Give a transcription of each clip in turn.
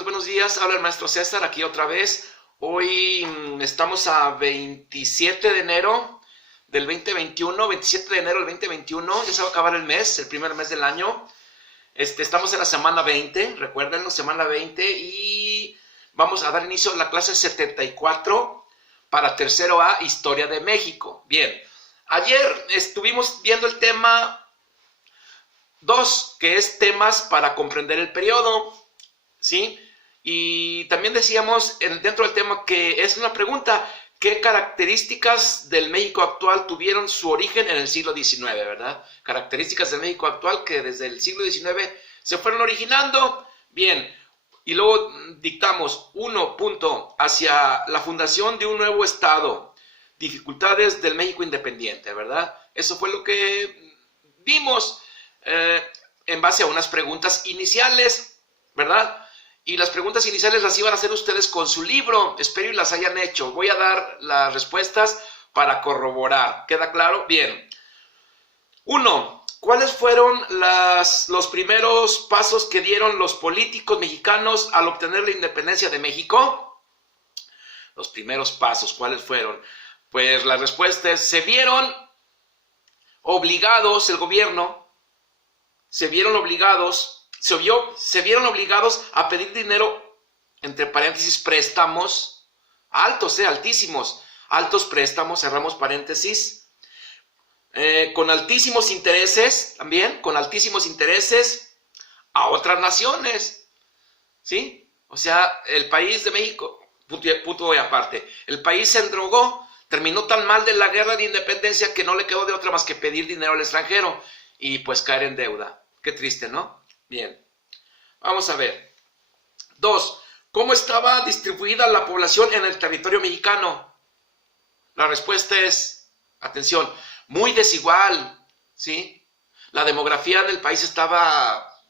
tardes, buenos días. Habla el maestro César aquí otra vez. Hoy estamos a 27 de enero del 2021, 27 de enero del 2021. Ya se va a acabar el mes, el primer mes del año. Estamos en la semana 20, recuérdenlo, semana 20, y vamos a dar inicio a la clase 74 para tercero A, Historia de México. Bien, ayer estuvimos viendo el tema 2, que es temas para comprender el periodo, ¿sí? Y también decíamos dentro del tema que es una pregunta: ¿qué características del México actual tuvieron su origen en el siglo XIX, verdad? Características del México actual que desde el siglo XIX se fueron originando. Bien, y luego dictamos 1 punto hacia la fundación de un nuevo estado, dificultades del México independiente, ¿verdad? Eso fue lo que vimos en base a unas preguntas iniciales, ¿verdad? Y las preguntas iniciales las iban a hacer ustedes con su libro. Espero y las hayan hecho. Voy a dar las respuestas para corroborar. ¿Queda claro? Bien. 1. ¿Cuáles fueron los primeros pasos que dieron los políticos mexicanos al obtener la independencia de México? Los primeros pasos, ¿cuáles fueron? Pues la respuesta es: se vieron obligados, el gobierno, se vieron obligados a pedir dinero, entre paréntesis, préstamos, altos, altísimos, altos préstamos, cerramos paréntesis, con altísimos intereses, también, con altísimos intereses a otras naciones, ¿sí? O sea, el país de México, punto y aparte, el país se endrogó, terminó tan mal de la guerra de independencia que no le quedó de otra más que pedir dinero al extranjero y pues caer en deuda. Qué triste, ¿no? Bien, vamos a ver. 2. ¿Cómo estaba distribuida la población en el territorio mexicano? La respuesta es, atención, muy desigual, ¿sí? La demografía del país estaba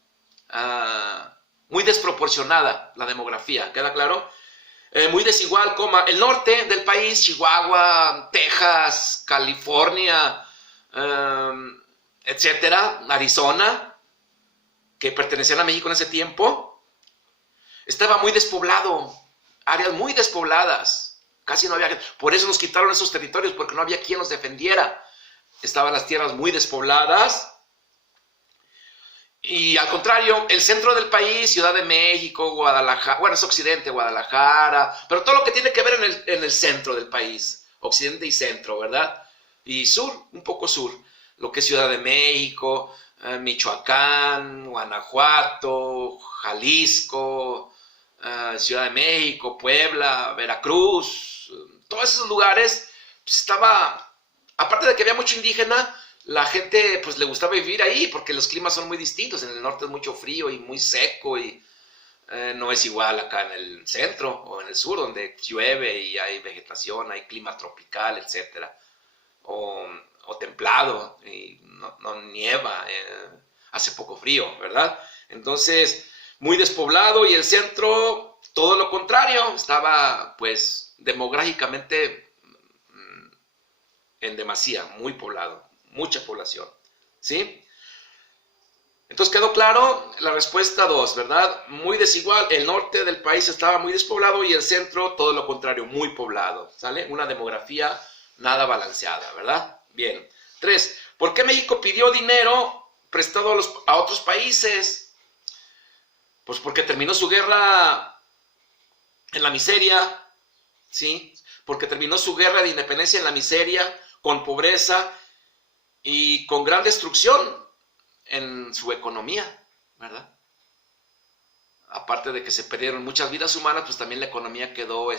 muy desproporcionada, la demografía, ¿queda claro? Muy desigual, el norte del país, Chihuahua, Texas, California, etcétera, Arizona, que pertenecían a México en ese tiempo, estaba muy despoblado, áreas muy despobladas, casi no había gente. Por eso nos quitaron esos territorios, porque no había quien los defendiera. Estaban las tierras muy despobladas. Y al contrario, el centro del país, Ciudad de México, Guadalajara, bueno, es occidente, Guadalajara, pero todo lo que tiene que ver en el centro del país, occidente y centro, ¿verdad? Y sur, un poco sur, lo que es Ciudad de México, Michoacán, Guanajuato, Jalisco, Ciudad de México, Puebla, Veracruz, todos esos lugares, pues estaba, aparte de que había mucho indígena, la gente pues le gustaba vivir ahí porque los climas son muy distintos. En el norte es mucho frío y muy seco y no es igual acá en el centro o en el sur, donde llueve y hay vegetación, hay clima tropical, etcétera, o templado y no nieva, hace poco frío, ¿verdad? Entonces, muy despoblado, y el centro, todo lo contrario, estaba pues demográficamente en demasía, muy poblado, mucha población, ¿sí? Entonces quedó claro la respuesta 2, ¿verdad? Muy desigual, el norte del país estaba muy despoblado y el centro, todo lo contrario, muy poblado, ¿sale? Una demografía nada balanceada, ¿verdad? Bien. 3. ¿Por qué México pidió dinero prestado a otros países? Pues porque terminó su guerra en la miseria, ¿sí? Porque terminó su guerra de independencia en la miseria, con pobreza y con gran destrucción en su economía, ¿verdad? Aparte de que se perdieron muchas vidas humanas, pues también la economía quedó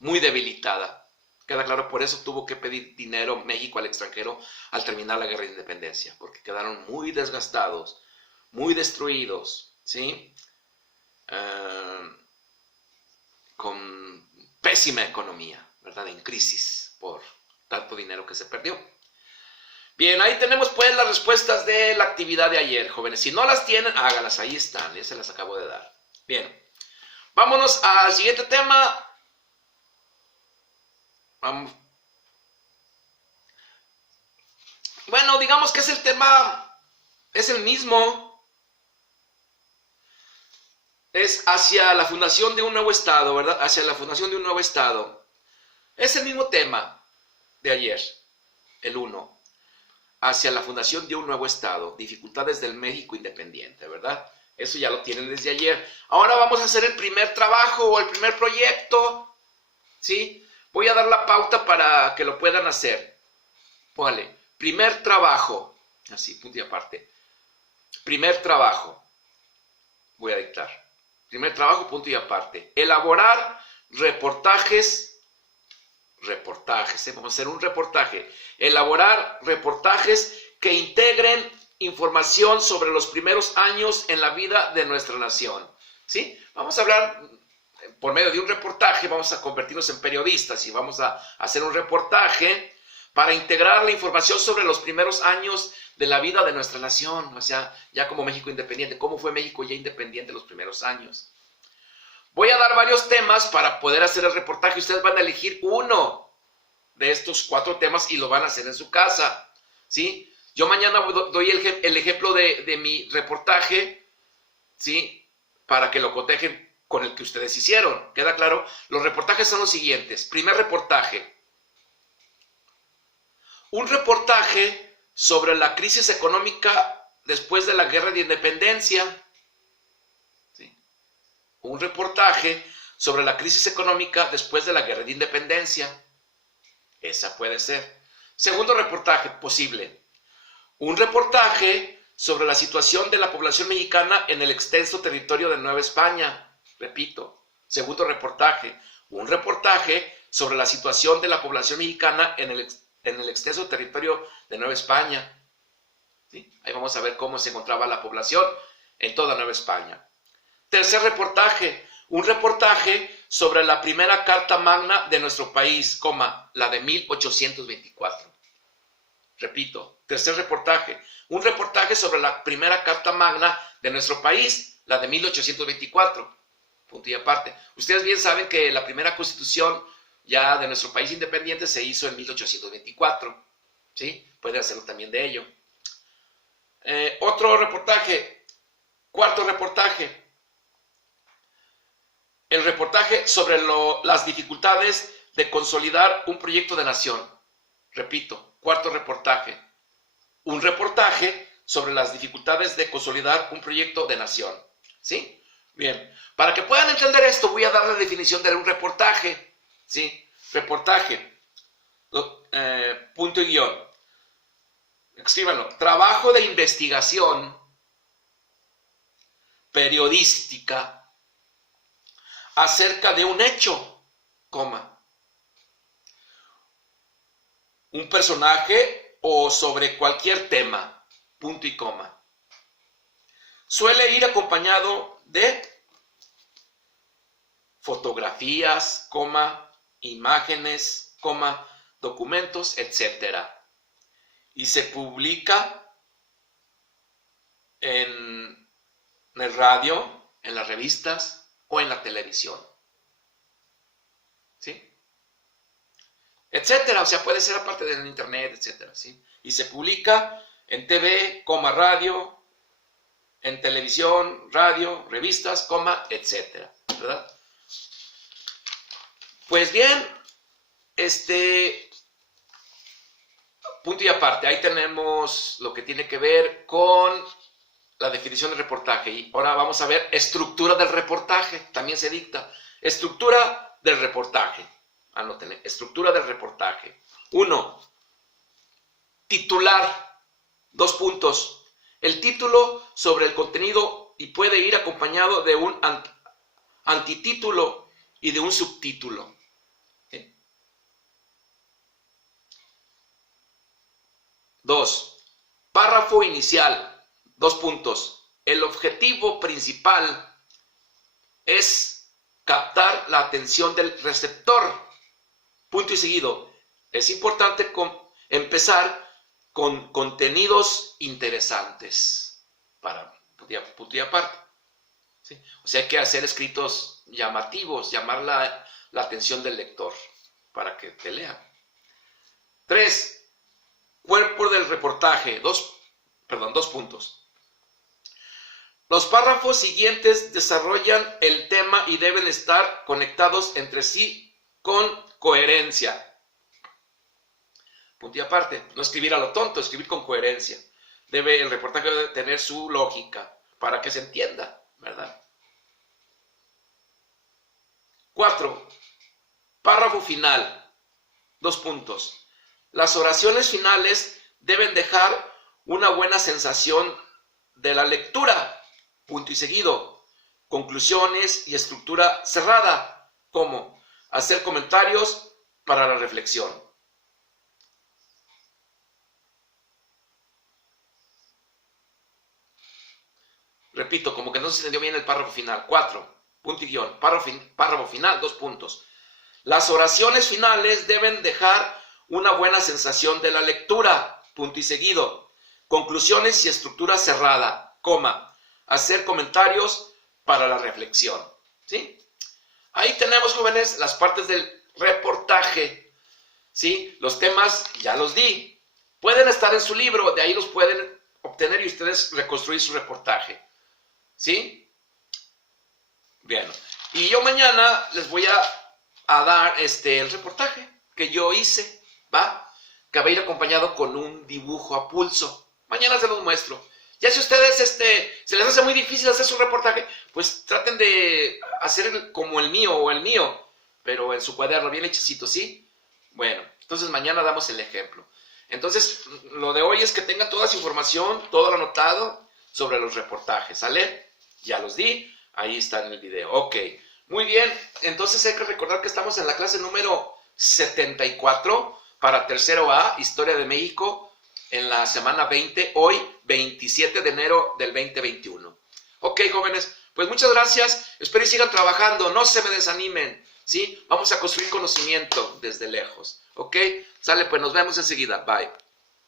muy debilitada. Queda claro, por eso tuvo que pedir dinero México al extranjero al terminar la guerra de independencia, porque quedaron muy desgastados, muy destruidos, ¿sí? Con pésima economía, ¿verdad? En crisis por tanto dinero que se perdió. Bien, ahí tenemos pues las respuestas de la actividad de ayer, jóvenes. Si no las tienen, háganlas, ahí están, ya se las acabo de dar. Bien, vámonos al siguiente tema. Vamos. Bueno, digamos que es el mismo. es hacia la fundación de un nuevo Estado, ¿verdad? Hacia la fundación de un nuevo Estado. Es el mismo tema de ayer, el 1. Hacia la fundación de un nuevo Estado. Dificultades del México independiente, ¿verdad? Eso ya lo tienen desde ayer. Ahora vamos a hacer el primer trabajo o el primer proyecto, ¿sí? Voy a dar la pauta para que lo puedan hacer. Póngale, primer trabajo. Así, punto y aparte. Primer trabajo. Voy a dictar. Primer trabajo, punto y aparte. Elaborar reportajes. Vamos a hacer un reportaje. Elaborar reportajes que integren información sobre los primeros años en la vida de nuestra nación. ¿Sí? Vamos a hablar, por medio de un reportaje, vamos a convertirnos en periodistas y vamos a hacer un reportaje para integrar la información sobre los primeros años de la vida de nuestra nación, o sea, ya como México independiente, cómo fue México ya independiente los primeros años. Voy a dar varios temas para poder hacer el reportaje. Ustedes van a elegir uno de estos 4 temas y lo van a hacer en su casa, ¿sí? Yo mañana doy el ejemplo de mi reportaje, ¿sí? Para que lo cotejen con el que ustedes hicieron. ¿Queda claro? Los reportajes son los siguientes. Primer reportaje. Un reportaje sobre la crisis económica después de la Guerra de Independencia. ¿Sí? Un reportaje sobre la crisis económica después de la Guerra de Independencia. Esa puede ser. Segundo reportaje posible. Un reportaje sobre la situación de la población mexicana en el extenso territorio de Nueva España. Repito, segundo reportaje. Un reportaje sobre la situación de la población mexicana en el extenso territorio de Nueva España. ¿Sí? Ahí vamos a ver cómo se encontraba la población en toda Nueva España. Tercer reportaje. Un reportaje sobre la primera Carta Magna de nuestro país, la de 1824. Repito, tercer reportaje. Un reportaje sobre la primera Carta Magna de nuestro país, la de 1824. Punto y aparte. Ustedes bien saben que la primera constitución ya de nuestro país independiente se hizo en 1824. ¿Sí? Puede hacerlo también de ello. Otro reportaje. Cuarto reportaje. El reportaje sobre las dificultades de consolidar un proyecto de nación. Repito, cuarto reportaje. Un reportaje sobre las dificultades de consolidar un proyecto de nación. ¿Sí? Bien. Para que puedan entender esto, voy a dar la definición de un reportaje. ¿Sí? Reportaje. Punto y guión. Escríbanlo. Trabajo de investigación periodística acerca de un hecho, un personaje o sobre cualquier tema, punto y coma. Suele ir acompañado de fotografías, imágenes, documentos, etc. Y se publica en el radio, en las revistas o en la televisión. ¿Sí? Etcétera, o sea, puede ser aparte del internet, etcétera, ¿sí? Y se publica en TV, radio, en televisión, radio, revistas, etcétera, ¿verdad? Pues bien, punto y aparte, ahí tenemos lo que tiene que ver con la definición del reportaje. Y ahora vamos a ver estructura del reportaje, también se dicta. Estructura del reportaje. Anótenle, estructura del reportaje. 1. Titular. 2 puntos. El título sobre el contenido y puede ir acompañado de un antitítulo y de un subtítulo. ¿Sí? 2. Párrafo inicial. 2 puntos. El objetivo principal es captar la atención del receptor. Punto y seguido. Es importante empezar con contenidos interesantes para punto y aparte. ¿Sí? O sea, hay que hacer escritos llamativos, llamar la atención del lector para que te lea. 3. Cuerpo del reportaje. 2 puntos. Los párrafos siguientes desarrollan el tema y deben estar conectados entre sí con coherencia. Punto y aparte, no escribir a lo tonto, escribir con coherencia. El reportaje debe tener su lógica para que se entienda, ¿verdad? 4. Párrafo final. 2 puntos. Las oraciones finales deben dejar una buena sensación de la lectura. Punto y seguido. Conclusiones y estructura cerrada. ¿Cómo? Hacer comentarios para la reflexión. Repito, como que no se entendió bien el párrafo final. 4. Punto y guión. Párrafo final, 2 puntos. Las oraciones finales deben dejar una buena sensación de la lectura. Punto y seguido. Conclusiones y estructura cerrada, coma. Hacer comentarios para la reflexión. ¿Sí? Ahí tenemos, jóvenes, las partes del reportaje. ¿Sí? Los temas ya los di. Pueden estar en su libro, de ahí los pueden obtener y ustedes reconstruir su reportaje. ¿Sí? Bien. Y yo mañana les voy a dar el reportaje que yo hice, ¿va? Que va a ir acompañado con un dibujo a pulso. Mañana se los muestro. Ya si ustedes se les hace muy difícil hacer su reportaje, pues traten de hacer como el mío o el mío, pero en su cuaderno, bien hechecito, ¿sí? Bueno, entonces mañana damos el ejemplo. Entonces, lo de hoy es que tengan toda esa información, todo lo anotado sobre los reportajes, ¿sale? Ya los di, ahí está en el video. Ok, muy bien. Entonces hay que recordar que estamos en la clase número 74 para tercero A, Historia de México, en la semana 20, hoy 27 de enero del 2021. Ok, jóvenes, pues muchas gracias. Espero y sigan trabajando, no se me desanimen, ¿sí? Vamos a construir conocimiento desde lejos. Ok, sale, pues nos vemos enseguida. Bye.